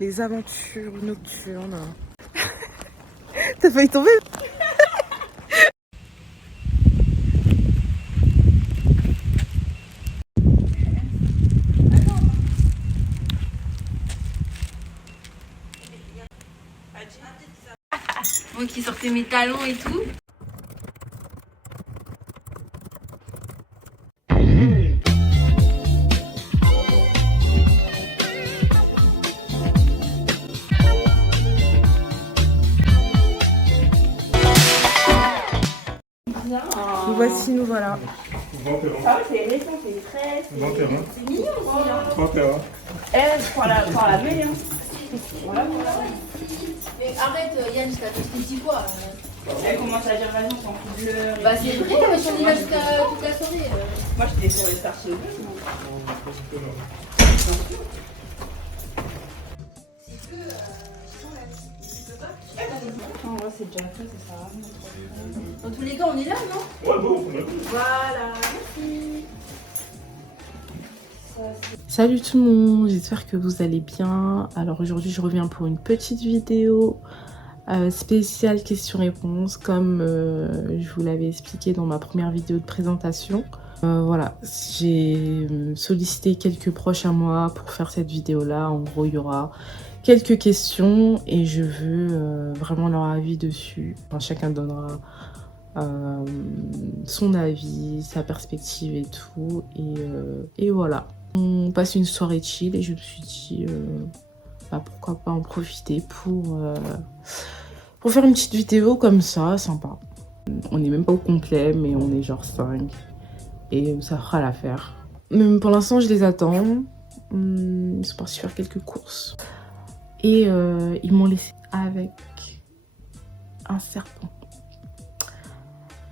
Les aventures nocturnes. T'as failli tomber? Moi qui sortais mes talons et tout. Nous voici, nous voilà. Ah ouais, c'est récent, c'est frais, c'est mignon aussi. Hein. 31. Eh, je prends la baie. Hein. Voilà. Mais arrête Yann, je t'ai dit quoi Elle commence à dire vas-y, on s'en fout de l'heure. Bah c'est vrai, mais on y va jusqu'à toute la soirée. Moi j'étais sur les stars chez eux. En vrai, c'est déjà fait, c'est ça. Dans tous les cas, on est là, non? Ouais, bon, Voilà, merci. Salut tout le monde, j'espère que vous allez bien. Alors aujourd'hui je reviens pour une petite vidéo spéciale questions-réponses comme je vous l'avais expliqué dans ma première vidéo de présentation. Voilà, j'ai sollicité quelques proches à moi pour faire cette vidéo là. En gros il y aura quelques questions et je veux vraiment leur avis dessus. Enfin, chacun donnera son avis, sa perspective et tout et voilà. On passe une soirée chill et je me suis dit bah pourquoi pas en profiter pour faire une petite vidéo comme ça, sympa. On n'est même pas au complet mais on est genre 5 et ça fera l'affaire. Pour l'instant je les attends, ils sont partis faire quelques courses et ils m'ont laissé avec un serpent.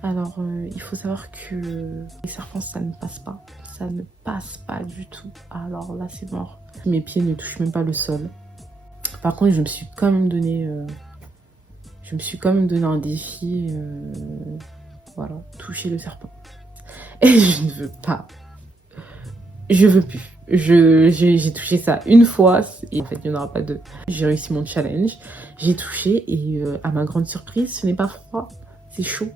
Alors il faut savoir que les serpents ça ne passe pas. Ça ne passe pas du tout. Alors là, c'est mort. Mes pieds ne touchent même pas le sol. Par contre, je me suis quand même donné un défi. Voilà, toucher le serpent. Et je ne veux pas. Je veux plus. J'ai touché ça une fois. Et en fait, il n'y en aura pas deux. J'ai réussi mon challenge. J'ai touché et à ma grande surprise, ce n'est pas froid. C'est chaud.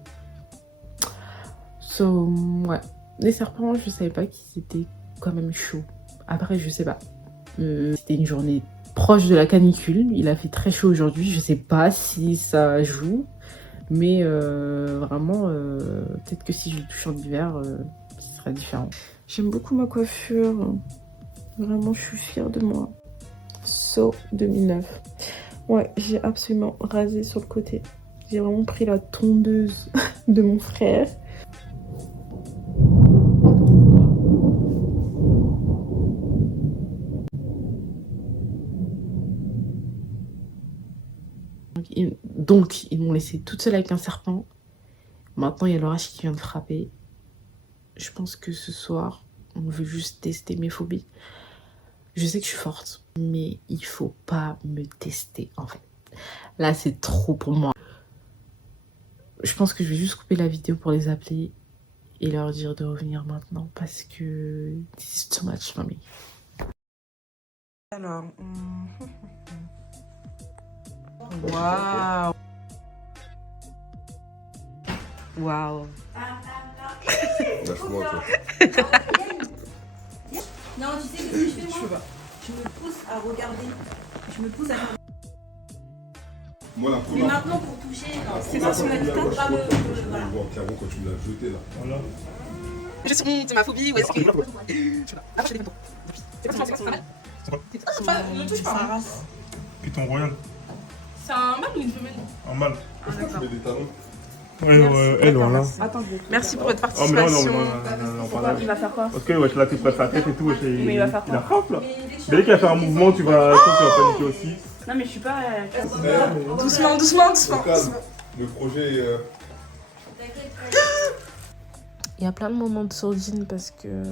So, ouais. Les serpents, je savais pas qu'ils étaient quand même chauds. Après, je sais pas. C'était une journée proche de la canicule. Il a fait très chaud aujourd'hui. Je sais pas si ça joue. Mais vraiment, peut-être que si je le touche en hiver, ce sera différent. J'aime beaucoup ma coiffure. Vraiment, je suis fière de moi. So 2009. Ouais, j'ai absolument rasé sur le côté. J'ai vraiment pris la tondeuse de mon frère. Donc, ils m'ont laissé toute seule avec un serpent. Maintenant, il y a l'orage qui vient de frapper. Je pense que ce soir, on veut juste tester mes phobies. Je sais que je suis forte, mais il faut pas me tester, en fait. Là, c'est trop pour moi. Je pense que je vais juste couper la vidéo pour les appeler et leur dire de revenir maintenant parce que this is too much for me. Alors... Waouh! Waouh! Lâche-moi, toi. Non, tu sais ce que je fais moi? Je me pousse à regarder. Je me pousse à regarder. Moi, la Mais première maintenant, pour toucher, non, c'est fois pas sur la que guitare, pas le. je Voilà. vois clairement quand tu me l'as jeté là. Voilà. Je suis honte, ma phobie, ou est-ce que... Ah, je fais des photos. C'est pas mal. Ne touche pas. Race. Python royal. C'est un mâle ou une femelle? Un mâle. Est-ce que tu mets des talons? Ouais, elle, voilà. Attends, Merci pour votre Oh, mais non, participation. non, pourquoi il va faire quoi? Ok, ouais, là, tu prêtes sa tête et tout. Mais il va faire quoi? Il a frappe, là. Dès qu'il va faire un mouvement, tu vas paniquer aussi. Non, mais je suis pas. Doucement, doucement, doucement. Calme. Le projet. Il y a plein de moments de sourdine parce que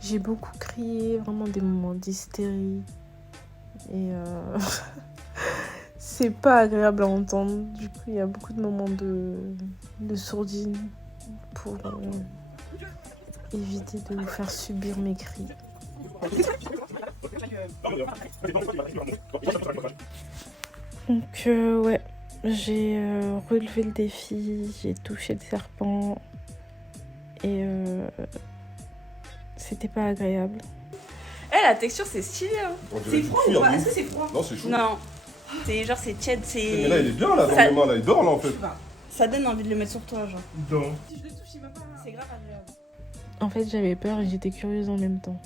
j'ai beaucoup crié, vraiment des moments d'hystérie. Et c'est pas agréable à entendre. Du coup, il y a beaucoup de moments de sourdine pour éviter de vous faire subir mes cris. Donc ouais, j'ai relevé le défi, j'ai touché le serpent et c'était pas agréable. Eh, la texture, c'est stylé. Hein. C'est froid ou pas? Est-ce que c'est froid? Non, c'est chaud. Non. C'est genre, c'est tiède, c'est... Mais là, il est bien là dans Ça- les mains, là, il dort là en fait. Ça donne envie de le mettre sur toi, genre. Non. Si je le touche, il va pas... C'est grave agréable. En fait, j'avais peur et j'étais curieuse en même temps.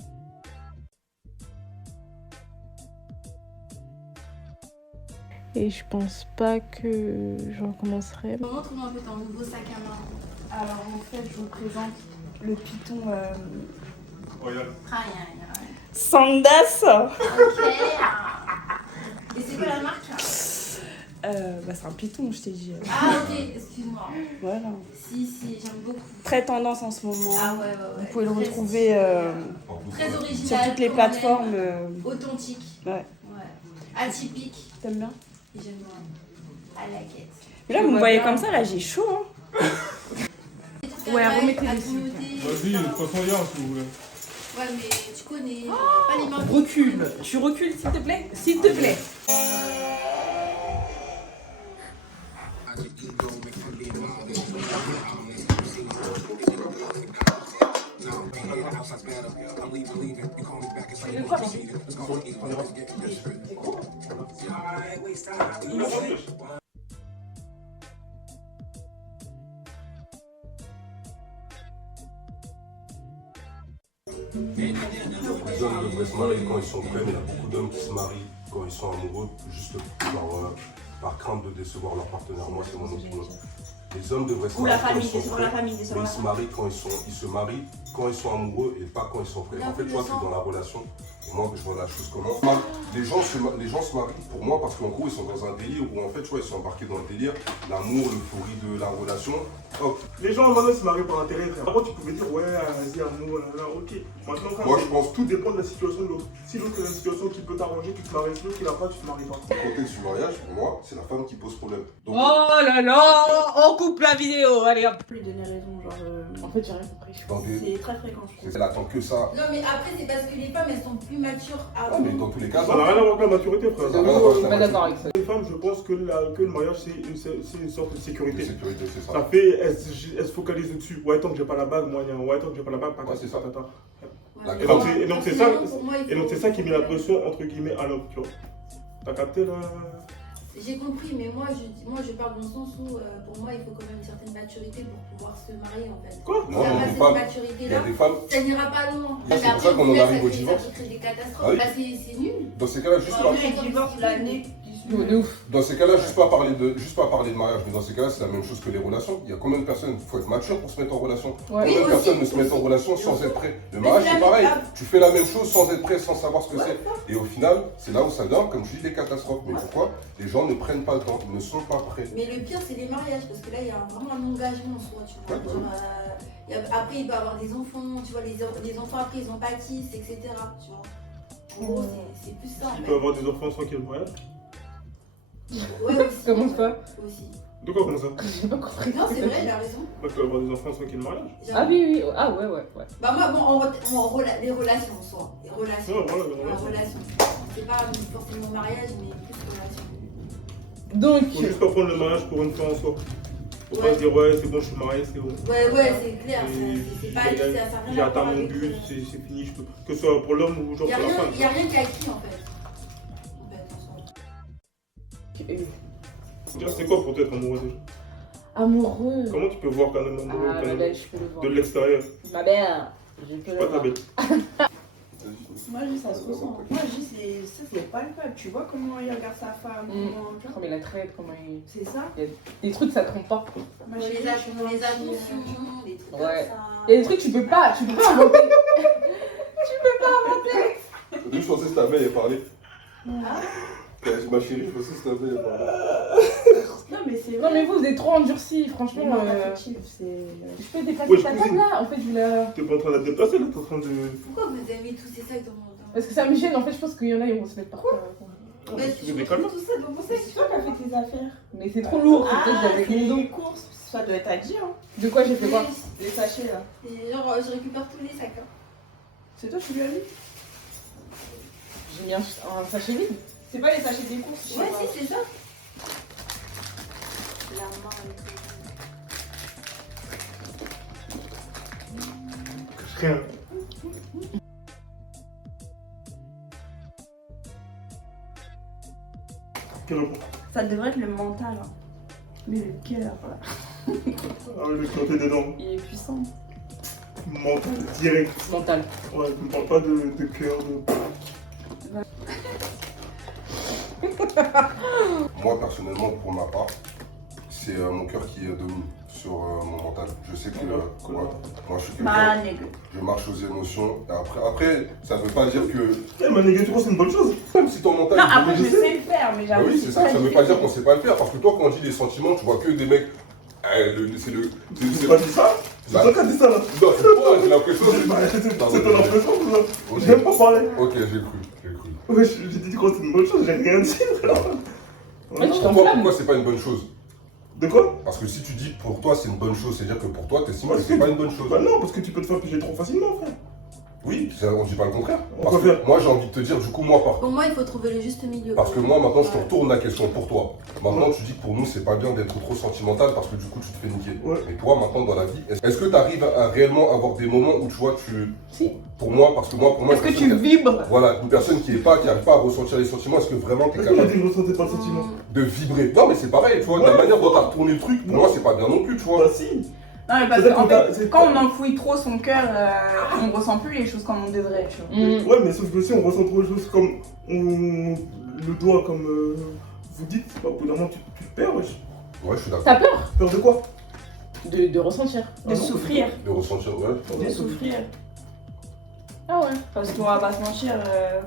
Et je pense pas que je recommencerai. Montre-moi un peu ton nouveau sac à main. Alors, en fait, je vous présente le Python... Regarde. Sandas. Ok. Et c'est quoi la marque? Bah, c'est un Python, je t'ai dit. Ah ok, excuse-moi. Voilà. Si, j'aime beaucoup. Très tendance en ce moment. Ah ouais. Vous pouvez le retrouver Très original. sur toutes les comme on plateformes. aime. Authentique. Ouais. Atypique. T'aimes bien? Et j'aime bien. À la quête. Mais là, vous me voyez comme ça, là, j'ai chaud. Hein. Ouais, remettez-les, à s'il vous plaît. Vas-y, de toute façon, il y a si vous voulez. Ouais, mais tu connais. Pas les mains. Recule. Tu recules, s'il te plaît? S'il te plaît. Les hommes devraient se marier quand ils sont prêts, mais il y a beaucoup d'hommes qui se marient quand ils sont amoureux, juste par crainte de décevoir leur partenaire. Moi, c'est mon opinion. Les hommes devraient se marier quand ils sont prêts, mais ils se marient quand ils se marient quand ils sont amoureux et pas quand ils sont prêts. En fait, tu vois, c'est dans la relation. Et moi, je vois la chose comment. Les gens se marient pour moi parce qu'en gros, ils sont dans un délire où en fait, tu vois, ils sont embarqués dans le délire, l'amour, l'euphorie de la relation. Hop. Les gens maintenant se marient par intérêt, frère. Avant, tu pouvais dire, ouais, vas-y, amour, là, ok. Maintenant, quand Moi, je pense tout dépend de la situation de l'autre. Si l'autre a une situation qui peut t'arranger, tu te maries. Si l'autre il a pas, tu te maries pas. le contexte du mariage, pour moi, c'est la femme qui pose problème. Donc, Oh là là, on coupe la vidéo, allez hop. Lui donner raison, genre. En fait, j'ai rien compris. dans des- C'est très fréquent, je trouve. elle attend que ça. Non, mais après, c'est parce que les femmes, elles sont plus matures Ah, avant. mais dans tous les cas, Ça n'a rien à voir avec la maturité, frère. Ça n'a rien à voir avec Je la suis pas d'accord maturité. avec ça. Les femmes, je pense que le mariage, c'est une sorte de De sécurité. sécurité, c'est ça. Ça fait, elle se focalise dessus. Ouais, tant que j'ai pas la bague, moi, ouais, tant que j'ai pas la bague, pas Ouais, c'est ça. patata. La Ouais. Et donc, et donc, c'est ça, Pour moi, il et donc faut- c'est ça qui met la pression, entre guillemets, à l'homme, tu vois. T'as capté là? J'ai compris, mais moi je parle dans le sens où pour moi il faut quand même une certaine maturité pour pouvoir se marier en fait. Quoi? Si Non, t'as non, pas des cette femmes- maturité Il y a là, des femmes, ça n'ira pas loin. Ah, c'est pour ça qu'on en arrive au divorce. Ça crée des catastrophes. Ah oui. Bah, c'est nul. dans ces cas-là, juste pas. Il divorce l'année. De ouf. Dans ces cas-là, juste pas parler de mariage, mais dans ces cas-là, c'est la même chose que les relations. Il y a combien de personnes, il faut être mature pour se mettre en relation. Combien Oui, de aussi, personnes ne se mettent en aussi. relation sans être prêt. Le Mais mariage, c'est c'est la pareil. même- Tu fais la même chose sans être prêt, sans savoir ce que c'est. Et au final, c'est là où ça donne, comme je dis, des catastrophes. Mais pourquoi les gens ne prennent pas le temps, ils ne sont pas prêts. Mais le pire c'est les mariages parce que là il y a vraiment un engagement en soi, tu vois. Ouais, Genre, après il peut avoir des enfants, tu vois, les enfants après ils en pâtissent, etc. Tu vois. En gros c'est plus ça en Tu fait. peux avoir des enfants sans qu'il y ait le mariage? Ouais, aussi. Comment ça? Aussi. De quoi, comment ça? J'ai pas compris. Non c'est vrai, il a raison. Bah, tu peux avoir des enfants sans qu'il y ait le mariage? Ah oui, ah ouais. Bah moi, les relations en soi. Les relations. Ouais, voilà, les La relations. relation. C'est pas forcément mariage, mais plus relation. Donc, Faut juste pas prendre le mariage pour une fois en soi. Faut Ouais. pas se dire, ouais, c'est bon, je suis marié, c'est bon. Ouais, c'est clair. Et C'est pas j'ai- ça n'a rien J'ai à atteint voir mon avec, but, c'est fini, je peux. Que ce soit pour l'homme ou genre Il pour la femme. n'y a rien qui a acquis en fait. En soi. C'est quoi pour toi être amoureux déjà? amoureux. Comment tu peux voir qu'un homme est amoureux Ah, qu'un ma homme belle, je peux le voir. de l'extérieur? Ma belle, je peux le Pas ta voir. belle. Moi, je dis, ça se ressent. Moi, je dis, c'est palpable. Tu vois comment il regarde sa femme. Comment... Comment il la traite, comment il... C'est ça. Il y a des trucs, ça trompe pas. Moi, Les je dis, je suis gentille, attentions, des trucs comme Ouais. ça. Il y a des trucs, tu peux pas inventer. Au début, je pensais que c'était ta mère, elle parlait. Ah. Quand elle dit ma chérie, je pensais que c'était ta mère, elle parlait. Non, mais c'est Non mais vous êtes trop endurcis, franchement. Les marques affectives, c'est... Je peux déplacer Ouais, je ta peux- table là, en fait je la... T'es pas en train de te déplacer là, t'es en train de. Pourquoi vous aimez tous ces sacs dans mon Parce que ça me gêne, en fait je pense qu'il y en a ils vont se mettre par terre. Mais Tu je veux des trouve calmes? tout ça dans mon C'est sac. toi qui as fait tes affaires. Mais c'est trop lourd, c'est peut-être avec mon dos. les courses, ça doit être à dire. Hein. De quoi j'ai fait quoi? Les sachets là. Et genre, je récupère tous les sacs. Hein. C'est toi qui lui as mis. J'ai mis un sachet vide. C'est pas les sachets des courses, je sais Ouais, pas. si, c'est ça. La main et tout. Rien. Quel autre? Ça devrait être le mental. Hein. Mais le cœur, là. Ah oui, le côté dedans. Il est puissant. Mental, direct. Mental. Ouais, ne me parle pas de cœur, de... Moi, personnellement, pour ma part, c'est mon cœur qui domine sur mon mental. Je sais que moi, je suis quelqu'un, je marche aux émotions. Et après, ça ne veut pas dire que... Eh, ma négativité, c'est une bonne chose. Même si ton mental... Non, est après, je domine, sais le faire, mais Bah j'avoue. oui, c'est ça, ça veut pas dire qu'on sait pas le faire. Parce que toi, quand on dit les sentiments, tu vois que des mecs... c'est le... Tu pas dit ça? C'est Bah, toi qui as dit ça, là. Non, c'est toi, j'ai l'impression... C'est ton impression, ça. Ok. J'aime pas parler. Ok, j'ai cru. Ouais, j'ai dit que c'est une bonne chose, j'ai rien dit. Ouais, tu Pourquoi c'est pas une bonne chose? De quoi? Parce que si tu dis que pour toi c'est une bonne chose, c'est-à-dire que pour toi t'estimes que Parce c'est que- pas une bonne chose. Bah non, parce que tu peux te faire piéger trop facilement, frère. Oui, on dit pas le contraire. On Parce peut que faire. moi j'ai envie de te dire, du coup, moi par. Pour moi, il faut trouver le juste milieu. Parce que moi maintenant je te Ouais. retourne la question pour toi. Maintenant tu dis que pour nous c'est pas bien d'être trop sentimental parce que du coup tu te fais niquer. Ouais. Mais toi maintenant dans la vie, est-ce que tu arrives à réellement avoir des moments où tu vois, Si. Pour moi, parce que moi pour moi. Est-ce que une tu personne vibres? Voilà, une personne qui arrive pas à ressentir les sentiments, est-ce que vraiment tu es Est-ce que j'ai capable dit que je ressentais pas le sentiment? de vibrer? Non mais c'est pareil, tu vois, de la Ouais. manière dont t'as retourné le truc, pour Ouais. moi c'est pas bien non plus, tu vois. Bah si. Non, mais parce C'est-à-dire qu'en que t'as- fait, c'est- quand on enfouit trop son cœur, on ressent plus les choses comme on devrait, tu vois. Ouais, mais sauf que si on ressent trop de choses comme on le doit, comme vous dites, bah, au bout d'un moment tu le perds, wesh. Ouais, je suis d'accord. T'as peur Peur de quoi? de ressentir. De souffrir. De ressentir, ouais. De souffrir. Ah ouais. Parce qu'on va pas se mentir,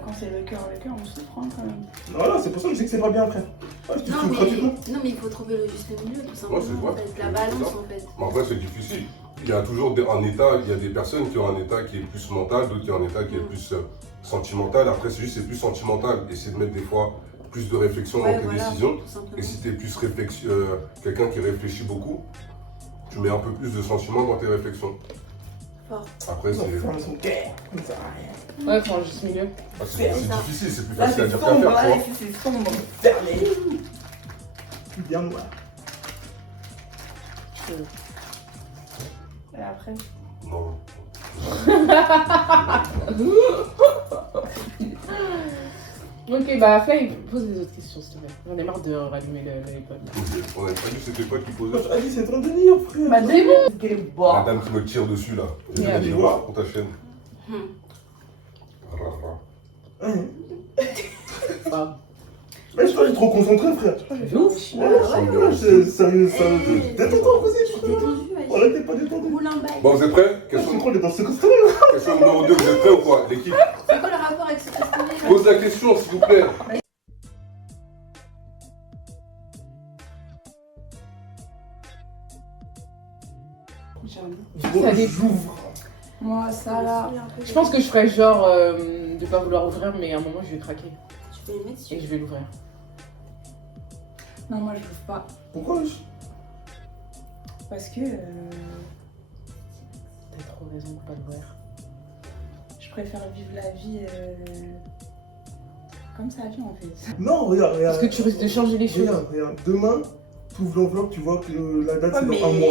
quand c'est le cœur, on souffre hein, quand même. Voilà, c'est pour ça que je sais que c'est pas bien, frère. Ouais, tu Non souffres mais, gratuitement. non, mais il faut trouver le juste milieu, tout simplement. Ouais, c'est vrai. en fait. La balance, en fait. Mais en vrai, c'est difficile. Il y a toujours un état, il y a des personnes qui ont un état qui est plus mental, d'autres qui ont un état qui est plus sentimental. Après, c'est juste, c'est plus sentimental. Essayer de mettre des fois plus de réflexion dans Ouais, tes voilà, décisions. tout simplement. Et si tu es plus quelqu'un qui réfléchit beaucoup, tu mets un peu plus de sentiments dans tes réflexions. Fort. Après, Non, c'est ferme son cœur. Ça sert à rien. Ouais, faut un juste milieu. c'est ça. difficile, c'est plus Là, facile à c'est dire qu'à sombre, faire, là, tu vois. ici, c'est sombre. Fermé. Bien noir. Et après? Non. Ok, bah Fly, pose des autres questions s'il te plaît. J'en ai marre de rallumer l'iPod. On avait pas dit c'était toi qui posais. Ah, vas-y, c'est ton délire, frère. Bah, c'est bon. T'es La bon. dame qui me tire dessus là. J'ai Yeah. dit voir pour ta chaîne. Hmm. Hein. Bah, Mais je crois que j'ai trop concentré, frère. de ouf. Ouais, ouais, c'est sérieux, ça. Eh, Détends-toi aussi, Je suis frère. détendue, Oh là, t'es pas détendu. Roule un bail. Bon, vous êtes prêts? Je Question, crois qu'on est dans ce costume là. question numéro 2, vous êtes prêts ou quoi? L'équipe, C'est quoi le rapport avec ce costume là? pose la question s'il vous plaît. Ça dépend. J'ouvre. Moi, ça là. Je pense que je ferais genre de pas vouloir ouvrir, mais à un moment je vais craquer Tu peux les mettre et sur. je vais l'ouvrir. Non, moi, je l'ouvre pas. Pourquoi wesh? Parce que T'as trop raison de pas l'ouvrir. je préfère vivre la vie comme ça vient en fait. Non, regarde, regarde. Parce que tu risques de changer les choses. Regarde. Demain, tu ouvres l'enveloppe, tu vois que la date Ouais, c'est mais... dans un mois.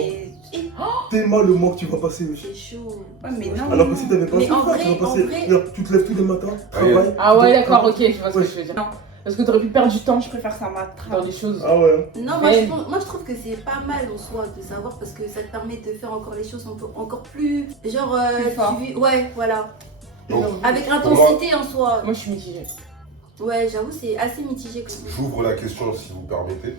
T'es mal le mois que tu vas passer, wesh. C'est chaud. Ouais, mais non. Alors que si t'avais pas Mais ça, en frère, tu vrai, vas passer. en vrai- Regarde, tu te lèves tous les matins, Regarde. travail. Ah ouais, d'accord, ok, je vois ce que Ouais. je veux dire. Non. Parce que t'aurais pu perdre du temps Je préfère ça dans m'attrape. des choses. Ah ouais. Non, Mais- moi je trouve que c'est pas mal en soi de savoir parce que ça te permet de faire encore les choses encore plus. Genre. Plus fort. Ouais, voilà. Donc, Avec Pour intensité en soi. Moi je suis mitigée. Ouais, j'avoue, c'est assez mitigé comme j'ouvre la question si vous permettez.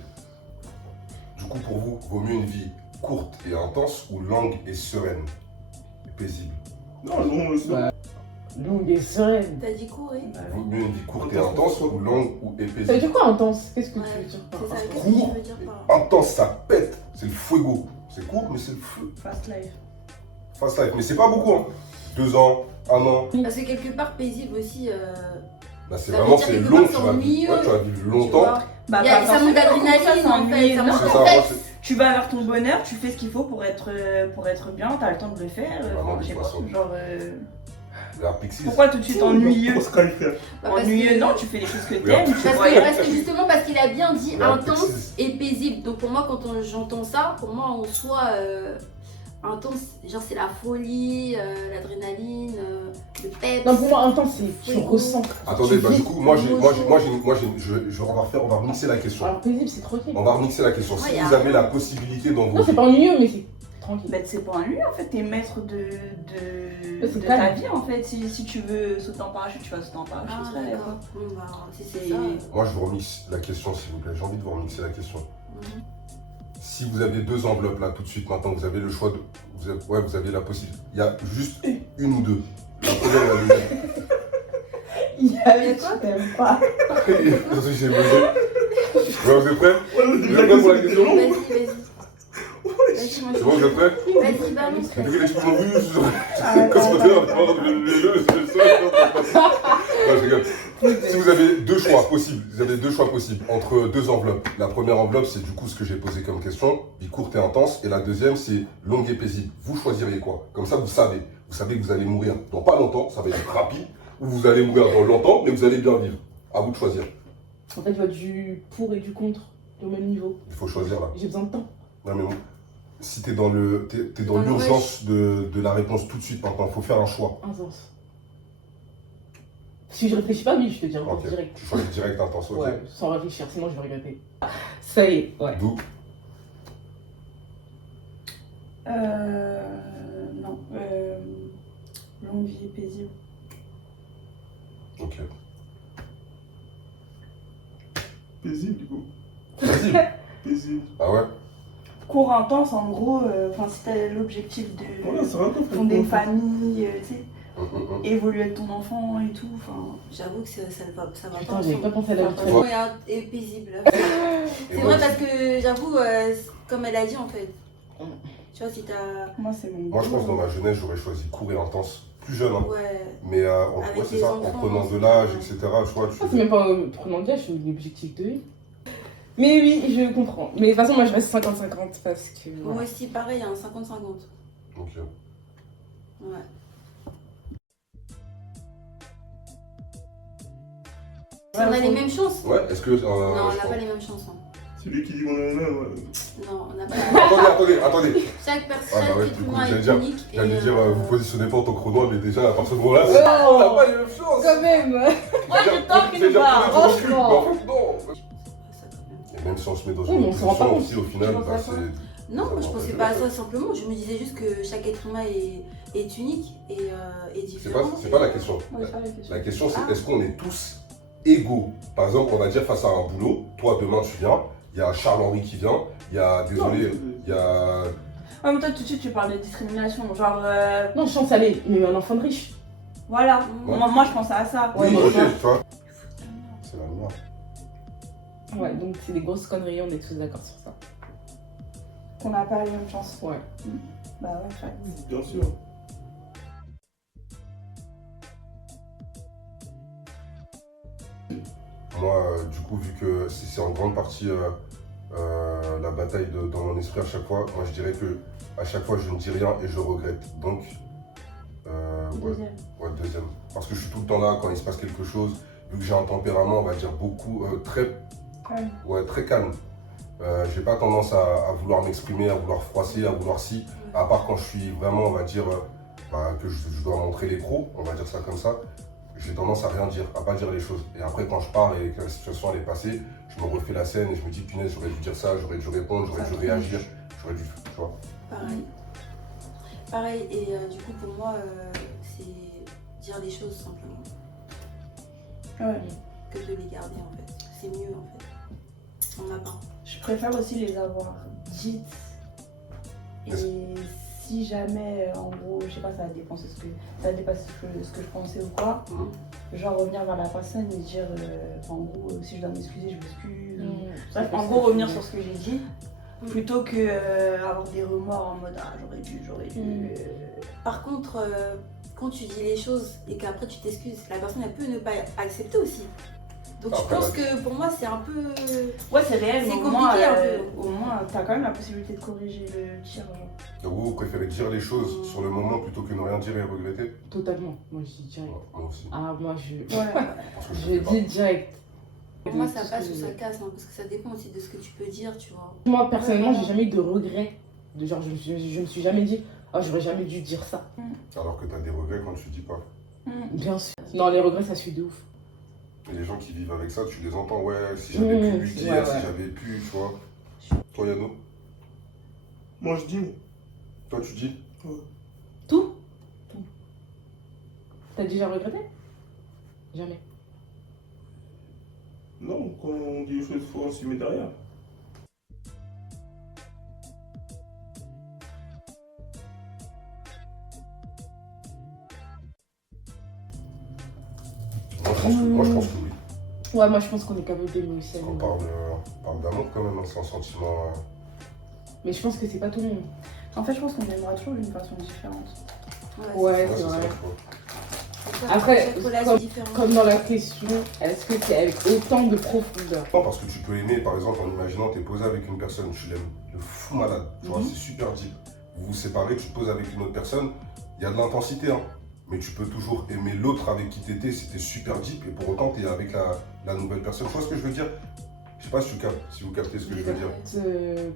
Du coup, pour vous, vaut mieux une vie courte et intense ou longue et sereine et paisible? Non, non, le soir. Ouais. Longue et sereine. T'as dit courir? Bah Vaut oui. mieux une vie courte et intense ou longue ou et Ça veut paisible? dire quoi intense? Qu'est-ce que Ouais, tu veux dire par c'est ça, intense? qu'est-ce que Court. tu veux dire par là? Intense, ça pète, c'est le fuego. C'est court, mais c'est le feu. Fast life. Fast life, mais c'est pas beaucoup, hein. 2 ans, 1 an. Parce que quelque part, paisible aussi. Bah, c'est Ça veut vraiment, dire c'est quelque long, part, tu c'est vas vivre, ennuyeux, ouais, tu vas vivre Tu longtemps. vois. Bah, Il y a- pas ça manque forcément, d'adrénaline, ça, c'est en fait, ennuyeux. ça Non, manque C'est en ça, fait. moi, c'est- tu vas vers ton bonheur, tu fais ce qu'il faut pour être bien, t'as le temps de le faire. Vraiment, Je sais des pas, poissons. genre. La Pixies. Pourquoi tout de suite ennuyeux? Pour Sky, frère. Ennuyeux, non, tu fais les choses que Oui, t'aimes. Parce que justement, parce qu'il a bien dit La intense Pixies. et paisible. Donc pour moi, quand j'entends ça, pour moi, en soi, intense, genre c'est la folie, l'adrénaline, le peps. Non, pour moi, intense, c'est tu Oui. ressens. Attendez, Tu bah du vis. coup, on va remixer la question. Alors, paisible, c'est tranquille. On va remixer la question. Ouais, Si y a vous avez rien. la possibilité dans vos Non, c'est vies, pas ennuyeux, mais c'est tranquille. Bah, c'est pas ennuyeux en fait, t'es maître de c'est ta calme. vie en fait. Si tu veux sauter en parachute, tu vas sauter en parachute. Ah, ça, y a d'accord. pas. Bon, bah, si c'est C'est- ça. moi je vous remixe la question s'il vous plaît. J'ai envie de vous remixer la question. Mhm. Si vous avez deux enveloppes là tout de suite maintenant, vous avez le choix de. Vous avez la possibilité. Il y a juste une ou deux. La première ou la deuxième. Il y avait quoi tu t'aimes pas. Attention, j'ai buzzé. Ouais, vous êtes prêts? Vous êtes prêts pour la question? Vas-y, vas-y. Vas-y, moi, C'est bon, vous êtes prêts? Vas-y, balance. Vous voulez que l'explique non plus? Ah, Comme ça, attends, on va faire le jeu, c'est le seul. Non, je rigole. Si vous avez deux choix possibles, entre deux enveloppes. La première enveloppe, c'est du coup ce que j'ai posé comme question, vie courte et intense. Et la deuxième, c'est longue et paisible. Vous choisiriez quoi? Comme ça, vous savez que vous allez mourir dans pas longtemps, ça va être rapide, ou vous allez mourir dans longtemps, mais vous allez bien vivre. À vous de choisir. En fait, il y a du pour et du contre au même niveau. Il faut choisir là. J'ai besoin de temps. Non, mais bon, si t'es dans l'urgence de la réponse tout de suite maintenant, il faut faire un choix. Intense. Si je réfléchis pas, oui, je te dirais Ok. direct. Tu choisis direct intense, ok. Ouais, sans réfléchir, sinon je vais regretter. Ça y est, ouais. D'où? Non. Longue vie et paisible. Ok. Paisible, du coup. Paisible. Paisible. Ah ouais? Cours intense, en gros, si t'as l'objectif Voilà, de c'est vrai qu'on fait fonder une famille, tu sais, Hum. évoluer avec ton enfant et tout, enfin. J'avoue que ça va Putain, pas j'avais pas pensé à la vie. Ouais. Ouais, et paisible. Et C'est moi, vrai parce que j'avoue, comme elle a dit en fait. Tu vois, si t'as. Moi, c'est mon. Moi, je pense que dans ma jeunesse, j'aurais choisi court et intense. Plus jeune, hein. Ouais. Mais Avec ouais, c'est les ça, en enfants, prenant de c'est l'âge, pas- etc. Tu vois, Ah, c'est même pas prenant de gage, c'est un objectif de vie. Mais oui, je comprends. Mais de toute façon, moi je reste 50-50 parce que. Moi Voilà. aussi, pareil, un 50-50. Ok. Ouais. Si on a les mêmes chances. Ouais, est-ce que. Non, je on n'a pense- pas les mêmes chances. Hein. Celui qui dit qu'on a les mêmes, ouais. Non, on n'a pas. Attendez. Chaque Ah personne, bah ouais, chaque du coup, humain j'allais est dire- unique. J'allais et, dire, vous positionnez pas en tant que Renoir, mais déjà, à partir de ce moment-là, Oh on n'a pas les mêmes chances. Quand même. Ouais, je tente C'est qu'il nous parle. franchement. Mais en fait, non. Ça, quand même. Et même si on se met dans Oui, une mais on s'en rend pas position compte. aussi, au final, On s'en bah, rend pas c'est. Non, moi je Ça pensais m'empêche pas à de ça simplement. Je me disais juste que chaque être humain est unique et C'est différent. pas, c'est pas la question. Ouais, c'est pas la question. La question, c'est Ah. est-ce qu'on est tous égaux? Par exemple, on va dire face à un boulot, toi demain tu viens, il y a Charles-Henri qui vient, il y a, désolé, il y a. Ouais, mais toi, tout de suite, tu parles de discrimination. Genre, Non, chance, allez, mais un enfant de riche. voilà. Ouais. Moi, je pensais à ça. Ouais, Oui, mais ok, ça- tu vois. C'est la lumière. Ouais, donc c'est des grosses conneries, on est tous d'accord sur ça. Qu'on n'a pas les mêmes chances. Ouais. Bah ouais, frère. Bien sûr. Moi, du coup, vu que c'est en grande partie la bataille dans mon esprit à chaque fois, moi je dirais que à chaque fois je ne dis rien et je regrette. Donc, ouais, Deuxième. ouais, deuxième. Parce que je suis tout le temps là quand il se passe quelque chose. Vu que j'ai un tempérament, on va dire beaucoup, très, Calme. ouais, très calme. J'ai pas tendance à vouloir m'exprimer, à vouloir froisser, à vouloir si. À part quand je suis vraiment, on va dire, que je dois montrer les crocs, on va dire ça comme ça. J'ai tendance à rien dire, à pas dire les choses. Et après, quand je pars et que la situation elle est passée, je me refais la scène et je me dis, punaise, j'aurais dû dire ça, j'aurais dû répondre, j'aurais dû réagir, j'aurais dû, tu vois. Pareil. Pareil, et du coup, pour moi, c'est dire les choses simplement. Ouais. Que de les garder en fait. C'est mieux en fait. On n'a pas. Je préfère aussi les avoir dites. Et si jamais, en gros, je sais pas, ça a dépassé ce que je pensais ou quoi, genre revenir vers la personne et dire, en gros, si je dois m'excuser, je m'excuse. Bref, en gros, revenir sur ce que j'ai dit, plutôt que avoir des remords en mode ah, j'aurais dû. Par contre, quand tu dis les choses et qu'après tu t'excuses, la personne elle peut ne pas accepter aussi. Donc Après, je pense ouais. que pour moi c'est un peu... Ouais, c'est réel, C'est mais compliqué un peu. au moins, t'as quand même la possibilité de corriger le tir. Genre. Donc vous préférez dire les choses sur le moment plutôt que ne rien dire et regretter? Totalement. Moi, je dis direct. Ouais, moi aussi. Ah, moi, je Ouais. Parce que je je le fais pas. dis direct. Pour moi ça Tout ce passe que ou je ça veux. casse, hein, parce que ça dépend aussi de ce que tu peux dire, tu vois. Moi, personnellement, Ouais, j'ai jamais eu de regrets. De genre, je me suis jamais dit, oh, j'aurais jamais dû dire ça. Alors que t'as des regrets quand tu dis pas. Bien sûr. Non, les regrets, ça suit de ouf. Et les gens qui vivent avec ça, tu les entends, ouais, si j'avais pu lui dire, ouais, si ouais. j'avais pu, tu vois. Toi, Yano, Moi, je dis. toi, tu dis? Tout. T'as déjà regretté? Jamais. Non, quand on dit les choses, il faut s'y mettre derrière. Moi, je pense que oui. Ouais, moi, je pense qu'on est capable d'aimer aussi. On parle d'amour quand même, hein, c'est un sentiment. Mais je pense que c'est pas tout le monde. En fait, je pense qu'on aimera toujours d'une façon différente. Ouais, c'est c'est ça, vrai. tu vois. Après, relation différente. Comme dans la question, est-ce que c'est avec autant de profondeur? Non, parce que tu peux aimer, par exemple, en imaginant, t'es posé avec une personne, tu l'aimes de fou malade, tu vois, c'est super deep. Vous vous séparez, tu te poses avec une autre personne, il y a de l'intensité, hein. Mais tu peux toujours aimer l'autre avec qui t'étais, c'était super deep, et pour autant, t'es avec la nouvelle personne. Tu vois ce que je veux dire? Je sais pas si vous captez ce que je veux dire.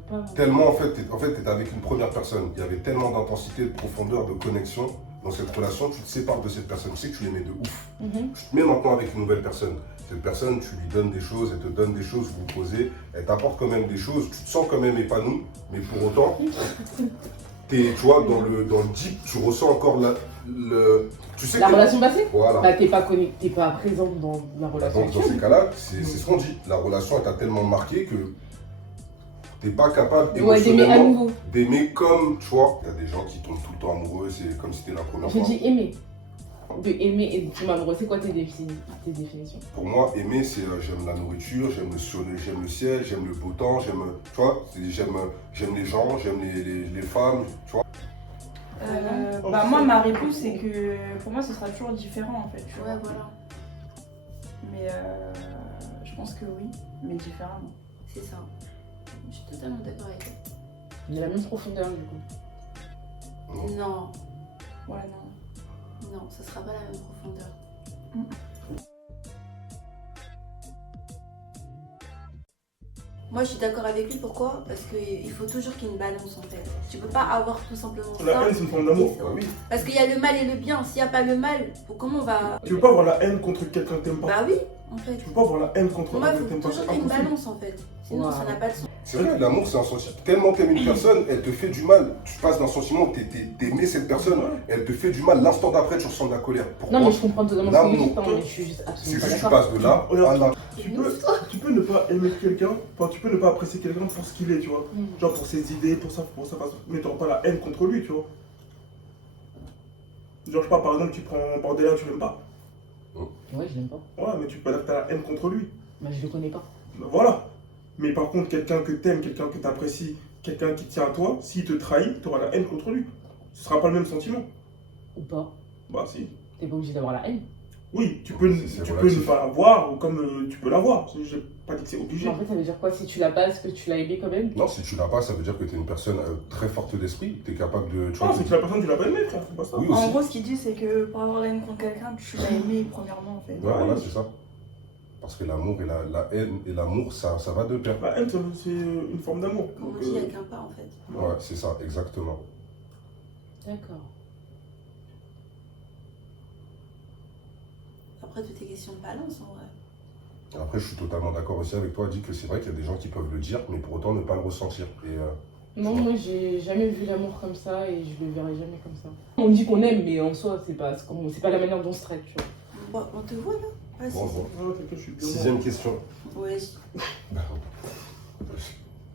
Pas... Tellement, en fait, t'étais avec une première personne, il y avait tellement d'intensité, de profondeur, de connexion dans cette relation, tu te sépares de cette personne, tu sais que tu l'aimais de ouf. Tu te mets maintenant avec une nouvelle personne. Cette personne, tu lui donnes des choses, elle te donne des choses, vous vous posez, elle t'apporte quand même des choses, tu te sens quand même épanoui, mais pour autant, tu vois, dans le deep, tu ressens encore tu sais La que- relation passée? Voilà. Bah, t'es pas connecté, t'es pas présente dans la relation Donc, dans actuelle. ces cas-là, c'est ce qu'on dit. La relation, elle t'a tellement marqué que t'es pas capable Ouais, d'aimer à émotionnellement nouveau. d'aimer comme, tu vois. Il y a des gens qui tombent tout le temps amoureux, c'est comme si c'était la première J'ai fois. dit aimer. De aimer et de tomber amoureux, c'est quoi tes définitions? Pour moi, aimer, c'est j'aime la nourriture, j'aime le soleil, j'aime le ciel, j'aime le beau temps, j'aime, tu vois, j'aime les gens, j'aime les femmes, tu vois. Bah moi, ma réponse, c'est que pour moi, ce sera toujours différent, en fait. Tu vois. Ouais, voilà, Mais je pense que oui, mais différemment. c'est ça. Je suis totalement d'accord avec toi. De la même profondeur, du coup. Non, Ouais, non. non, ce sera pas la même profondeur. Moi, je suis d'accord avec lui. Pourquoi? Parce qu'il faut toujours qu'il y ait une balance en fait. Tu peux pas avoir tout simplement La ça. haine, c'est une forme d'amour. Bah oui. Parce qu'il y a le mal et le bien. S'il n'y a pas le mal, comment on va. Tu peux pas avoir la haine contre quelqu'un que t'aimes pas. Bah oui, en fait. Tu peux pas avoir la haine contre Pour moi, quelqu'un il que faut t'aimes pas. toujours C'est qu'il y ait une impossible. balance en fait. Sinon, ça n'a pas de sens. C'est vrai, l'amour, c'est un sentiment. Tellement t'aimes une personne, elle te fait du mal. Tu passes d'un sentiment où t'aimais cette personne, elle te fait du mal. L'instant d'après, tu ressens de la colère. Pourquoi? Non, mais je comprends totalement ce que tu dis, L'amour. mais je suis juste C'est absolument juste que tu pas d'accord. passes de là à Regarde, là. tu peux ne pas aimer quelqu'un, enfin, tu peux ne pas apprécier quelqu'un pour ce qu'il est, tu vois. Mm. Genre pour ses idées, pour ça, mais t'auras pas la haine contre lui, tu vois. Genre, je sais pas, par exemple, tu prends Bordella, tu l'aimes pas. Ouais, je l'aime pas. Ouais, mais tu peux pas dire que t'as la haine contre lui. Bah, je le connais pas. Ben voilà. Mais par contre, quelqu'un que t'aimes, quelqu'un que t'apprécies, quelqu'un qui tient à toi, s'il te trahit, t'auras la haine contre lui. Ce sera pas le même sentiment. Ou pas. Bah si. T'es pas obligé d'avoir la haine. Oui, tu peux ne relatif. pas l'avoir, ou comme tu peux l'avoir. J'ai pas dit que c'est obligé. Mais en fait, ça veut dire quoi? Si tu l'as pas, est-ce que tu l'as aimé quand même? Non, si tu l'as pas, ça veut dire que t'es une personne très forte d'esprit. T'es capable de. Tu Non, vois, c'est que la personne, tu l'as pas aimé, frère. C'est pas ça. Oui, En aussi. gros, ce qu'il dit, c'est que pour avoir la haine contre quelqu'un, tu l'as aimé premièrement, en fait. Ouais, voilà, c'est ça. Parce que l'amour et la haine et l'amour, ça va de pair. La haine, c'est une forme d'amour. Comme on Donc, dit, avec un pas en fait. Ouais, c'est ça, exactement. D'accord. Après, tout est question de balance en vrai. Après, je suis totalement d'accord aussi avec toi, dit que c'est vrai qu'il y a des gens qui peuvent le dire, mais pour autant ne pas le ressentir. Et Non, moi j'ai jamais vu l'amour comme ça et je le verrai jamais comme ça. On dit qu'on aime, mais en soi, c'est pas la manière dont on se traite, tu vois. Bon, on te voit là? Ah, bon, si, bon. Ah, quelqu'un, je suis bien. Sixième question. Ouais.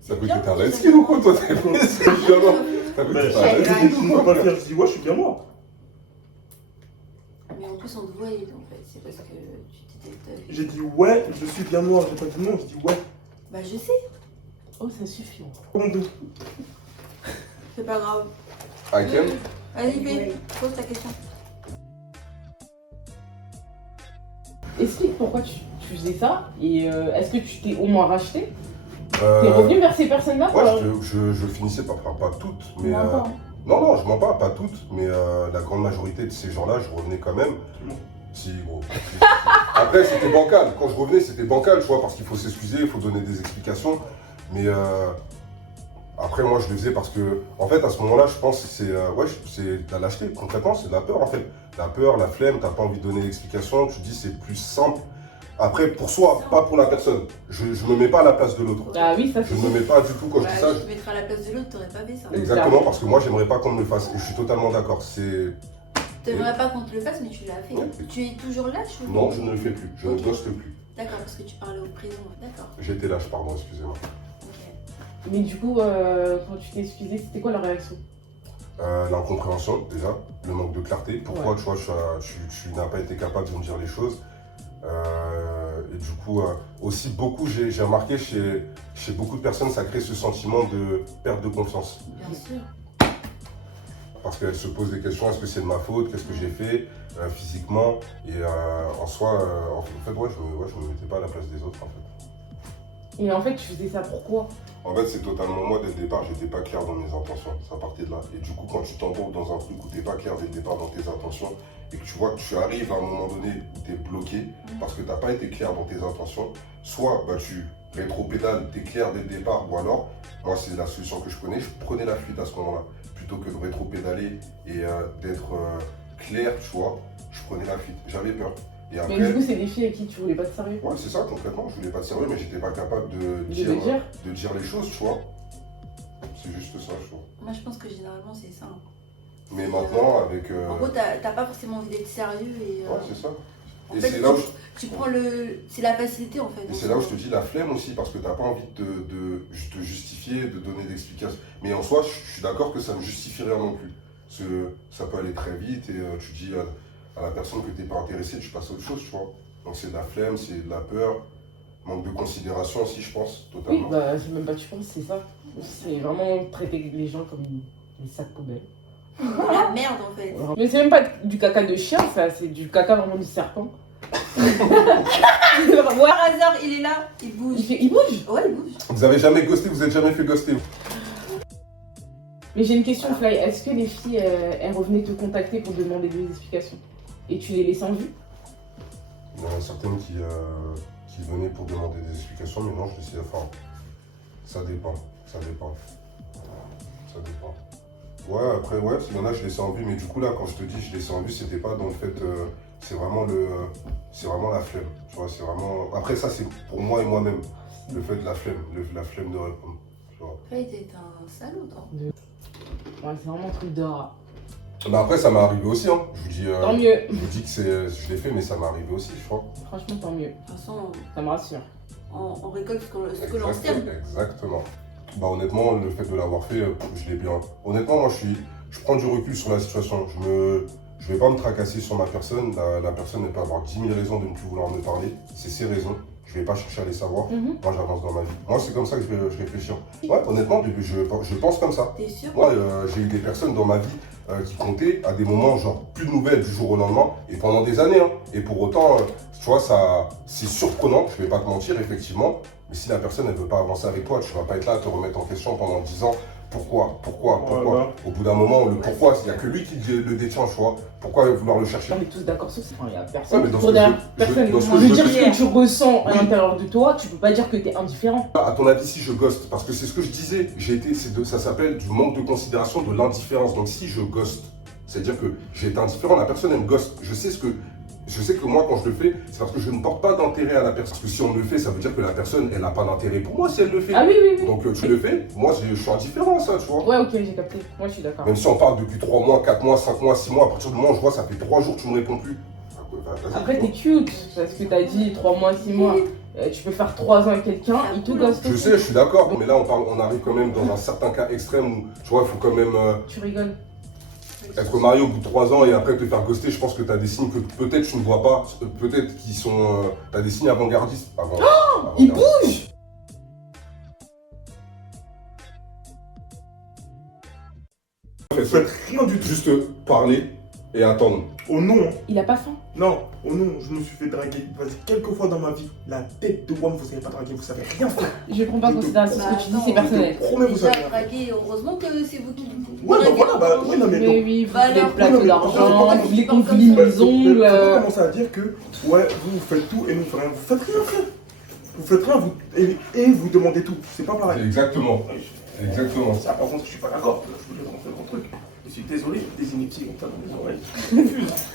T'as cru que bien, t'étais un c'est redskin ou quoi, toi? Mais, T'as cru que t'étais un je redskin? dis, tu ne peux pas le faire, je dis, ouais, je suis bien moi. Mais en plus, on te voyait en fait. C'est parce que tu t'étais. J'ai dit, ouais, je suis bien noir. J'ai pas dit non, j'ai dit, ouais. Bah, je sais. Oh, ça suffit. Hondo. C'est pas grave. Hakem, Vas-y, fais. Pose ta question. Explique pourquoi tu tu faisais ça et est-ce que tu t'es au moins racheté? T'es Euh, revenu vers ces personnes-là Ouais, quoi je finissais par, enfin, pas toutes, mais... Non, pas, hein. non, je mens pas toutes, mais la grande majorité de ces gens-là, je revenais quand même. Si, gros. Après, c'était bancal. Quand je revenais, c'était bancal, tu vois, parce qu'il faut s'excuser, il faut donner des explications. Mais après, moi, je le faisais parce que, en fait, à ce moment-là, je pense que c'est de la lâcheté. Concrètement, c'est de la peur, en fait. La peur, la flemme, t'as pas envie de donner d'explications, tu te dis c'est plus simple. Après, pour soi, pas pour la personne. Je me mets pas à la place de l'autre. Ah oui, ça Je c'est ne sûr. me mets pas du tout quand je Bah, dis ça. si tu te mettrais à la place de l'autre, t'aurais pas fait ça. Exactement, parce que moi, j'aimerais pas qu'on me le fasse. Et je suis totalement d'accord. C'est... T'aimerais pas qu'on te le fasse, mais tu l'as fait. Ouais. Tu es toujours lâche ou Non, je ne le fais plus. Je ne ghoste plus. D'accord, parce que tu parlais au présent. D'accord. J'étais lâche, pardon, excusez-moi. Ok. Mais du coup, quand tu t'es excusé, c'était quoi la réaction? L'incompréhension, déjà, le manque de clarté. Pourquoi, Ouais. tu vois, tu n'as pas été capable de me dire les choses. Et du coup, aussi beaucoup, j'ai remarqué chez beaucoup de personnes, ça crée ce sentiment de perte de confiance. Bien sûr. Parce qu'elles se posent des questions, est-ce que c'est de ma faute, qu'est-ce que j'ai fait physiquement. Et en soi, en fait, ouais, je me mettais pas à la place des autres, en fait. Et en fait, tu faisais ça pourquoi? En fait, c'est totalement moi, dès le départ, j'étais pas clair dans mes intentions, ça partait de là. Et du coup, quand tu t'embourbes dans un truc où t'es pas clair dès le départ dans tes intentions, et que tu vois que tu arrives à un moment donné où t'es bloqué, parce que t'as pas été clair dans tes intentions, soit bah, tu rétro-pédales, t'es clair dès le départ, ou alors, moi c'est la solution que je prenais, je prenais la fuite à ce moment-là. Plutôt que de rétro-pédaler et d'être clair, tu vois, je prenais la fuite, j'avais peur. Et après, Mais du coup, c'est des filles avec qui tu voulais pas de sérieux? ouais, c'est ça, concrètement, je voulais pas de sérieux, mais j'étais pas capable de De dire, le dire? de dire les choses, tu vois. C'est juste ça, je trouve. Moi, je pense que généralement, c'est ça. Mais maintenant, avec. En gros, t'as pas forcément envie d'être sérieux et. Ouais, c'est ça. En Et fait, c'est là où tu prends le. C'est la facilité en fait. et c'est là où je te dis la flemme aussi, parce que t'as pas envie de te justifier, de donner d'explications. Mais en soi, je suis d'accord que ça ne justifie rien non plus. Parce que ça peut aller très vite et tu dis à la personne que t'es pas intéressé, tu passes à autre chose, tu vois. Donc c'est de la flemme, c'est de la peur, manque de considération aussi, je pense, Oui, totalement. bah, c'est même pas tu penses, c'est ça. C'est vraiment traiter les gens comme des sacs poubelles. La merde en fait. Mais c'est même pas du caca de chien, ça, c'est du caca vraiment du serpent. Par hasard, il est là, il bouge. Il bouge. Ouais, il bouge. Vous avez jamais ghosté, vous êtes jamais fait ghoster. Mais j'ai une question, Fly. Est-ce que les filles, elles revenaient te contacter pour demander des explications? Et tu les laissais en vue? Il y en a certaines qui venaient pour demander des explications, mais non, je laissais. Enfin, ça dépend. Ça dépend. Ouais, après, ouais, il y en a, je laissais en vue, mais du coup, là, quand je te dis je laissais en vue, c'était pas dans le fait. C'est vraiment la flemme. Tu vois, c'est vraiment. Après, ça, c'est pour moi et moi-même. Le fait de la flemme, la flemme de répondre. Tu vois. Après, t'es un salaud, toi. Ouais, c'est vraiment un truc d'or. Mais après, ça m'est arrivé aussi, hein. Je vous dis. Tant mieux. Je vous dis que je l'ai fait, mais ça m'est arrivé aussi, je crois. Franchement, tant mieux. De toute façon, Ça me rassure. on récolte ce que l'on sème. Exactement. Bah honnêtement, le fait de l'avoir fait, je l'ai bien. Honnêtement, moi je prends du recul sur la situation. Je vais pas me tracasser sur ma personne. La personne, elle peut avoir 10 000 raisons de ne plus vouloir me parler. C'est ses raisons. Je vais pas chercher à les savoir. Mhm. Moi, j'avance dans ma vie. Moi, c'est comme ça que je réfléchis. Ouais, honnêtement, je pense comme ça. T'es sûr? Moi, j'ai eu des personnes dans ma vie qui comptaient à des moments, genre plus de nouvelles du jour au lendemain, et pendant des années. Hein. Et pour autant, tu vois, c'est surprenant, je vais pas te mentir, effectivement. Mais si la personne, elle veut pas avancer avec toi, tu vas pas être là à te remettre en question pendant 10 ans. Pourquoi? Voilà. Au bout d'un moment, le pourquoi, il n'y a que lui qui le détient, tu vois. Pourquoi vouloir le chercher? On est tous d'accord sur ça. Enfin, il y a Ouais, personne mais qui dans court ce que derrière je- personne. dans ce que Je je veux dire veux ce que tu ressens à Oui. l'intérieur de toi, tu peux pas dire que t'es indifférent. À ton avis, si je ghoste, parce que c'est ce que je disais, ça s'appelle du manque de considération, de l'indifférence. Donc si je ghoste, c'est-à-dire que j'ai été indifférent, la personne elle me ghoste. Je sais que moi quand je le fais, c'est parce que je ne porte pas d'intérêt à la personne. Parce que si on me le fait, ça veut dire que la personne elle n'a pas d'intérêt pour moi si elle le fait. Ah oui, oui, oui. Donc tu le fais, moi je suis indifférent à ça, tu vois. Ouais, ok, j'ai capté. Moi, je suis d'accord. Même si on parle depuis 3 mois, 4 mois, 5 mois, 6 mois, à partir du moment où je vois ça fait 3 jours que tu me réponds plus. Vas-y, Après, tu t'es vois. cute, parce que t'as dit 3 mois, 6 mois. Tu peux faire 3 ans avec quelqu'un, il te ghoste Je aussi. sais, je suis d'accord, mais là on arrive quand même dans un certain cas extrême où tu vois, il faut quand même Tu rigoles. être marié au bout de 3 ans et après te faire ghoster. Je pense que tu as des signes que peut-être tu ne vois pas, peut-être qui sont. Tu as des signes avant-gardistes. Il bouge! Faites rien du tout, juste parler et attendre. Oh non, hein. Il a pas faim. Non, oh non, je me suis fait draguer. Vas-y, quelques fois dans ma vie, la tête de WAM, vous savez pas draguer, vous savez rien faire. Je prends pas en considération ce que tu dis, c'est personnel. Je te promets, vous savez Déjà rien faire. dragué, heureusement que c'est vous qui Ouais, bah voilà, bah oui, non, mais donc, Mais oui, vous Bah voulez alors, le plateau oui, d'argent, mais vous voulez qu'on vous comme lime ça. les ongles. Vous commencez à dire que, ouais, vous faites tout et nous, on fait rien. Vous faites rien, frère. Vous faites rien, et vous demandez tout. C'est pas pareil. Exactement. Exactement. Ça, par contre, je suis pas d'accord. Je voulais rentrer dans le truc. Je suis désolé, des inutiles comme ça dans mes oreilles.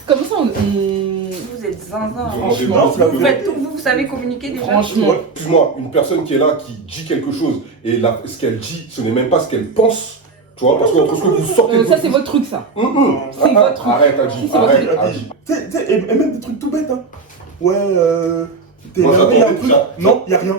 Comme ça, Vous êtes zinzin. Franchement, Vous faites tout, vous savez communiquer déjà. franchement. Ouais, excuse-moi, une personne qui est là, qui dit quelque chose, et là, ce qu'elle dit, ce n'est même pas ce qu'elle pense, tu vois, parce que entre ce que vous sortez... Ça, c'est votre truc, ça. C'est votre truc. Arrête, Adji, C'est votre arrête, truc. Adji. Tu sais, et même des trucs tout bêtes, hein. Ouais, t'es Moi, énervé, y'a un truc. j'attendais- Non, y'a rien.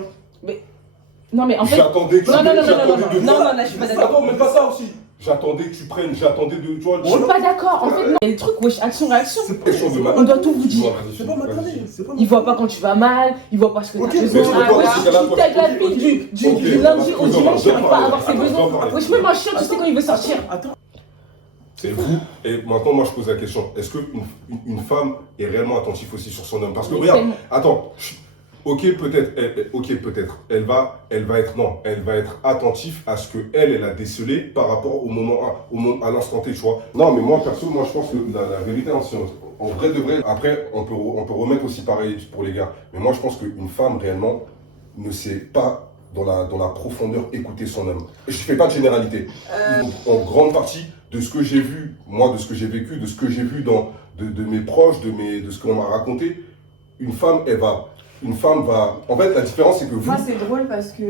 Non, mais en fait. J'attendais que tu Non, non, non, j'attendais non, de- non, là, je suis pas d'accord. Attends, même pas ça aussi. J'attendais que tu prennes, j'attendais de... Tu vois, Je suis pas d'accord. En fait, non. Il y a des trucs, wesh, action-réaction. c'est pas question de On doit tout vous dire. C'est pas m'attraper, c'est pas Il voit pas quand tu vas mal, il voit pas ce que Ok, t'as mais besoin. c'est Ah, quoi, wesh, dans ce cas-là, tu tagges la fille du lundi au dimanche, il arrive pas à avoir ses besoins. Wesh, même un chien, tu sais quand il veut sortir. Attends. C'est vous. Et maintenant, moi, je pose la question. Est-ce qu'une femme est réellement attentive aussi sur son homme? Parce que Mais regarde, tellement. attends. Ok, peut-être. Peut-être. Elle va être attentive à ce que elle a décelé par rapport à l'instant T, tu vois. Non, mais moi, perso, moi, je pense que la vérité, hein, en vrai de vrai, après, on peut remettre aussi pareil pour les gars. Mais moi, je pense qu'une femme, réellement, ne sait pas dans la profondeur écouter son homme. Et je fais pas de généralité. En grande partie de ce que j'ai vu, moi, de ce que j'ai vécu, de ce que j'ai vu de mes proches, de ce qu'on m'a raconté, une femme va... En fait, la différence, c'est que vous... Moi, c'est drôle parce que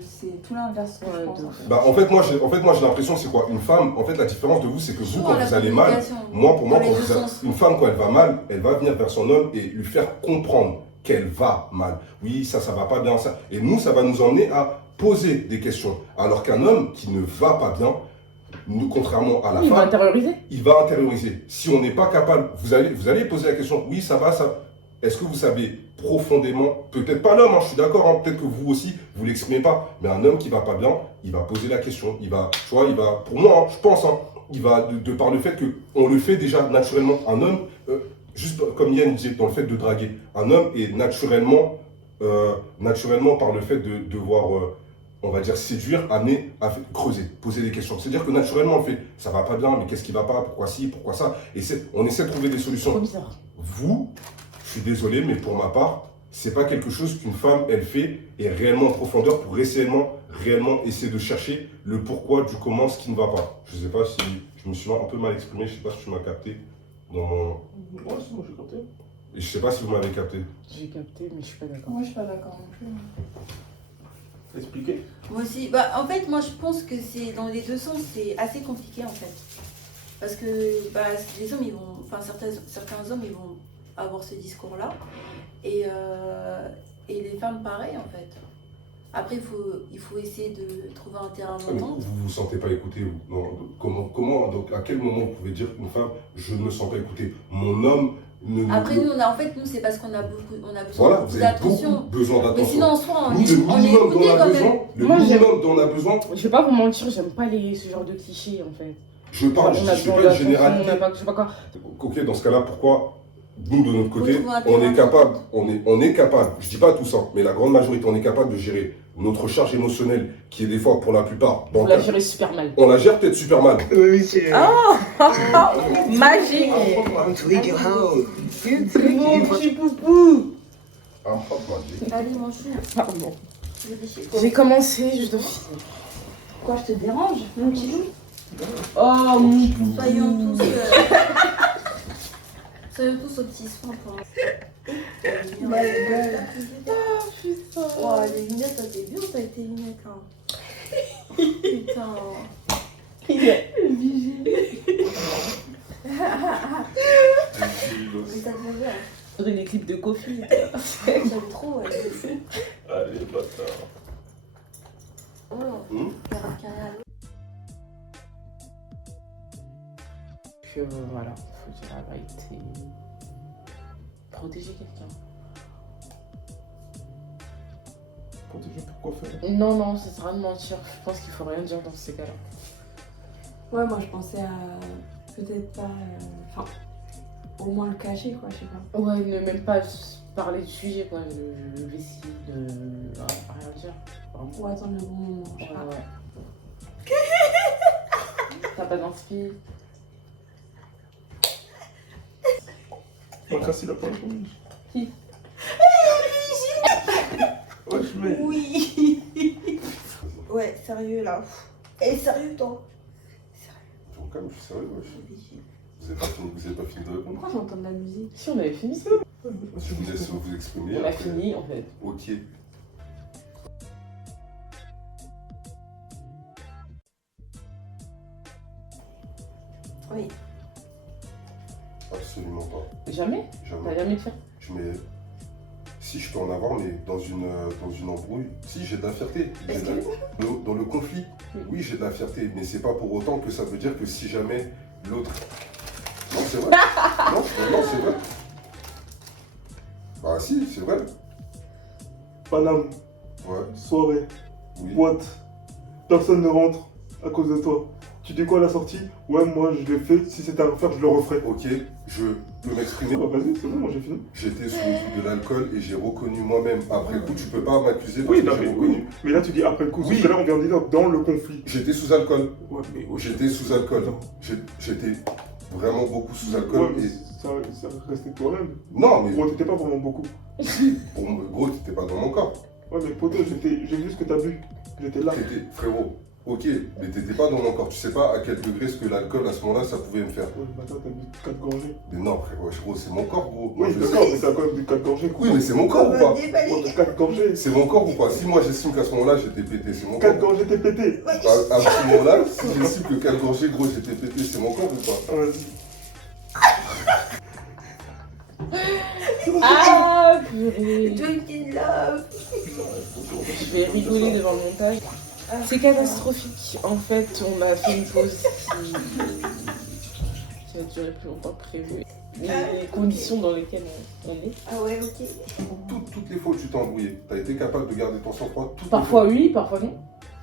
c'est tout l'inverse que je pense. En fait. Bah, en fait, moi, j'ai l'impression, c'est quoi? Une femme, en fait, la différence de vous, c'est que vous, quand la vous allez mal, communication. pour moi, Dans les deux sens. une femme, quand elle va mal, elle va venir vers son homme et lui faire comprendre qu'elle va mal. Oui, ça va pas bien, ça. Et nous, ça va nous emmener à poser des questions. Alors qu'un homme qui ne va pas bien, nous, contrairement à la Il va femme, intérioriser. il va intérioriser. Si on n'est pas capable, vous allez poser la question, oui, ça va, ça. Est-ce que vous savez profondément, peut-être pas l'homme, hein, je suis d'accord, hein, peut-être que vous aussi, vous l'exprimez pas, mais un homme qui va pas bien, il va poser la question, il va, tu vois, pour moi, hein, je pense, hein, il va, de par le fait qu'on le fait déjà naturellement, un homme, juste comme Yann disait, dans le fait de draguer, un homme est naturellement par le fait de devoir, on va dire, séduire, amener à creuser, poser des questions. C'est-à-dire que naturellement, on fait, ça va pas bien, mais qu'est-ce qui va pas, pourquoi ci, pourquoi ça, et on essaie de trouver des solutions. Trop bizarre. Vous, je suis désolé, mais pour ma part, c'est pas quelque chose qu'une femme, elle fait, et réellement en profondeur pour réellement essayer de chercher le pourquoi du comment, ce qui ne va pas. Je sais pas si je me suis un peu mal exprimé, je sais pas si tu m'as capté dans mon... Ouais, c'est bon, j'ai compté. Et je sais pas si vous m'avez capté. J'ai capté, mais je suis pas d'accord. Moi, je suis pas d'accord non plus. Expliquez. Moi aussi. Bah, en fait, moi, je pense que c'est dans les deux sens, c'est assez compliqué en fait. Parce que bah, les hommes, ils vont, enfin certains hommes, ils vont avoir ce discours-là, et les femmes, pareil en fait. Après, il faut essayer de trouver un terrain d'entente. Vous vous sentez pas écouté? Non. Comment, donc à quel moment vous pouvez dire une femme, je ne me sens pas écouté? Mon homme ne... Après, nous, c'est parce qu'on a besoin Voilà, de beaucoup vous avez d'attention. beaucoup besoin Mais d'attention. sinon, en soi, Nous, le on est minimum écouté dont on a quand même. besoin, le Moi, minimum dont on a besoin, Je vais pas vous mentir, j'aime pas ce genre de clichés en fait. je parle, On je a fais besoin pas une d'attention, généralité. on a pas, je sais pas quoi. Ok, dans ce cas-là, pourquoi nous, de notre côté, Faut trouver un on terrain est capable, on est capable, je dis pas tout ça, mais la grande majorité, on est capable de gérer notre charge émotionnelle, qui est des fois, pour la plupart, Vous la gérez super mal. on la gère peut-être super mal. Magique. Mon petit poupou. Ah, hop, magique. Allez, mange-le. Pardon. Je vais déchirer. J'ai commencé, je dois finir. Quoi, je te dérange, mon petit loup? Oh mon poupou. Soyons tous au petit soin pour My God. Putain. Oh, les lunettes, ça t'es bien, t'as tes lunettes, hein. Putain. Il est obligé. Mais t'as bien vu, hein. Faudrait les clips de Kofi. J'aime trop, elle est fou. Allez, bâtard. Oh, carré à l'eau. Que voilà, faut dire la vérité. Protéger quelqu'un. Protéger pourquoi faire? Non, non, ça sera de mentir. Je pense qu'il faut rien dire dans ces cas-là. Ouais, moi, je pensais à peut-être pas. Enfin, au moins le cacher, quoi, je sais pas. Ouais, ne même pas parler du sujet, quoi. Je vais essayer de rien dire. Vraiment. Ou attendre le bon moment, je sais Ouais, pas. ouais. T'as pas d'inspi? On m'a cassé la poche. Qui? Ouais, je mets. Oui. Ouais, sérieux là. Et sérieux toi. Ton calme, je suis sérieux, wesh. Vous avez pas fini de répondre. Pourquoi j'entends de la musique? Si, on avait fini. Je vous laisse vous exprimer. On a après. fini, en fait. Ok. Oui. Absolument pas. Jamais? Jamais. T'as jamais fait? Si je peux en avoir, mais dans une embrouille, si j'ai de la fierté. Dans le conflit, oui, j'ai de la fierté, mais c'est pas pour autant que ça veut dire que si jamais l'autre. Non, c'est vrai. non, c'est vrai. Bah, si, c'est vrai. Paname, Ouais, soirée, oui. boîte. Personne ne rentre à cause de toi. Tu dis quoi à la sortie? Ouais, moi je l'ai fait. Si c'était à refaire, je le referais. Ok, je peux m'exprimer. Bah, vas-y, c'est bon, moi j'ai fini. J'étais sous le coup de l'alcool et j'ai reconnu moi-même. Après coup, tu peux pas m'accuser parce Oui, que non, j'ai mais, reconnu. oui. Mais là tu dis après le coup. Oui. Parce que là on vient de dire dans le conflit. J'étais sous alcool. Ouais, mais J'étais sous alcool. Attends. J'étais vraiment beaucoup sous alcool. Ouais, mais et... ça restait toi-même. Non, mais Gros, t'étais pas vraiment beaucoup. pour moi, gros, t'étais pas dans mon corps. Ouais, mais poto, j'ai vu ce que t'as bu. J'étais là. T'étais, frérot, ok, mais t'étais pas dans mon corps. Tu sais pas à quel degré ce que l'alcool à ce moment-là ça pouvait me faire. Ouais, mais attends, t'as bu 4 gorgées. Mais non, frérot, gros, c'est mon corps, gros. Moi, Oui, je sais. d'accord, mais t'as quand même bu 4 gorgées. Oui, mais c'est mon corps ou pas? Ouais, mais 4 gorgées. C'est mon corps ou pas? Si moi j'estime qu'à ce moment-là j'étais pété, c'est mon corps. 4 gorgées, t'es pété. À ce moment-là, si j'estime que 4 gorgées, gros, j'étais pété, c'est mon corps ou pas? Vas-y. Ah, purée. Drinking love. Je vais rigoler devant le montage. C'est catastrophique. En fait, on a fait une pause qui a duré plus longtemps que prévu. Les conditions dans lesquelles on est. Ah ouais, ok. Toutes les fois où tu t'es embrouillé, t'as été capable de garder ton sang-froid. Parfois oui, parfois non.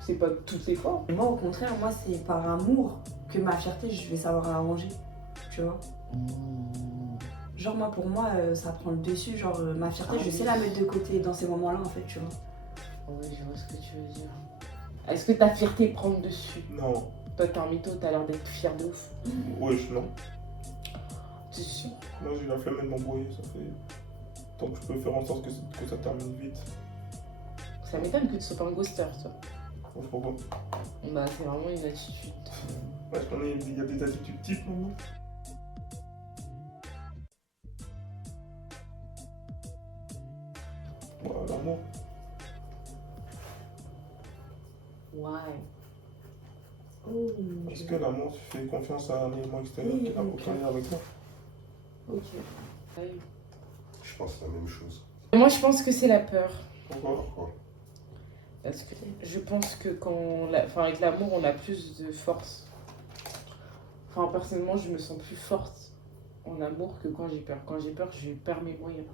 C'est pas toutes les fois. Moi, au contraire, moi, c'est par amour que ma fierté, je vais savoir arranger. Tu vois? Genre, moi, pour moi, ça prend le dessus. Genre, ma fierté, Ah je oui. sais la mettre de côté dans ces moments-là, en fait, tu vois. Oui, je vois ce que tu veux dire. Est-ce que ta fierté prend le dessus? Non. Toi, t'es un mytho, t'as l'air d'être fier de ouf. Wesh, non. T'es sûr? Moi j'ai la flemme de m'embrouiller, ça fait. Donc je peux faire en sorte que ça termine vite. Ça m'étonne que tu sois pas un ghoster, toi. Moi, je comprends. Bah, c'est vraiment une attitude. Ouais, je connais, il y a des attitudes types maintenant. Voilà, l'amour. Ouais. Est-ce que l'amour, tu fais confiance à un élément extérieur qui n'a aucun lien avec toi? Ok. Ouais. Je pense que c'est la même chose. Moi, je pense que c'est la peur. Pourquoi? Pourquoi? Parce que je pense que avec l'amour, on a plus de force. Enfin, personnellement, je me sens plus forte en amour que quand j'ai peur. Quand j'ai peur, je perds mes moyens.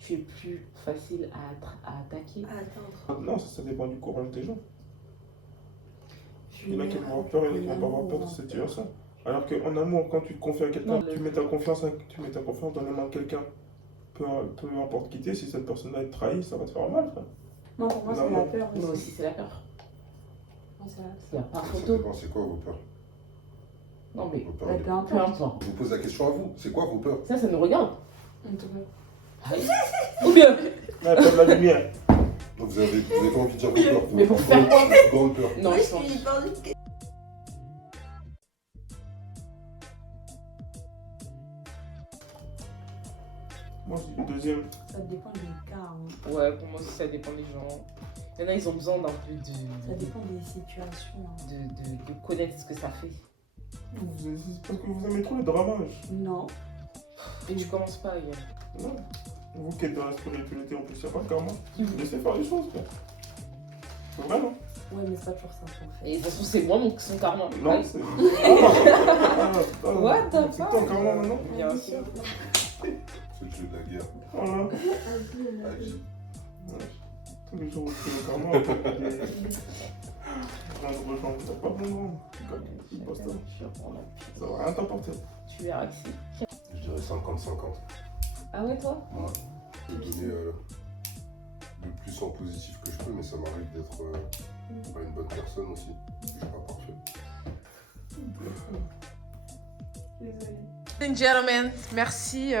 Tu es plus facile à attaquer. Attends. Non, ça dépend du courage des gens. Il y en a qui vont avoir peur, il y en a qui vont pas avoir peur de cette situation. Alors qu'en amour, quand tu te confies à quelqu'un, Non, tu mets ta confiance dans les mains de quelqu'un. Peu importe qui t'es, si cette personne-là est trahie, ça va te faire mal, frère. Moi, pour moi, Non, c'est non. la peur Moi aussi. aussi, c'est la peur. Moi, c'est la Il n'y a pas Ça photo. dépend, c'est quoi vos peurs? Non, mais Vos peurs, Bah, les- peu peu importe. importe. Je vous pose la question à vous, c'est quoi vos peurs? Ça nous regarde. En tout cas. Ou bien. Là, t'as de la lumière. Donc vous avez pas envie de dire vos peurs? Mais pour faire quoi? Grande peur. Non, Moi, je je pense. suis pas envie de- Moi, je dis le deuxième. Ça dépend des cas. Hein. Ouais, pour moi aussi, ça dépend des gens. Il y en a, ils ont besoin d'un peu Ça dépend des situations. Hein. de connaître ce que ça fait. C'est parce que vous aimez trop le dramage. Non. Et tu commences pas, Yann. Non. Vous qui êtes dans la spiritualité, en plus, il n'y a pas de karma. Laissez faire les choses, quoi. C'est vrai, non? Ouais, mais c'est pas toujours ça qu'on fait. Et de toute façon, c'est moi son karma. Non, Ouais. c'est. What the C'est fuck? ton karma maintenant? Bien sûr. C'est le jeu de la guerre. Voilà. Agis. Ouais. Tous les jours où tu fais le karma, on fait des. On rejoint. T'as pas besoin de. Ça va rien t'apporter. Tu verras que si. Je dirais 50-50. Ah ouais, toi? Ouais. Je vais donner le plus en positif que je peux, mais ça m'arrive d'être pas une bonne personne aussi. Je suis pas parfait. Désolée. Ladies and gentlemen, merci.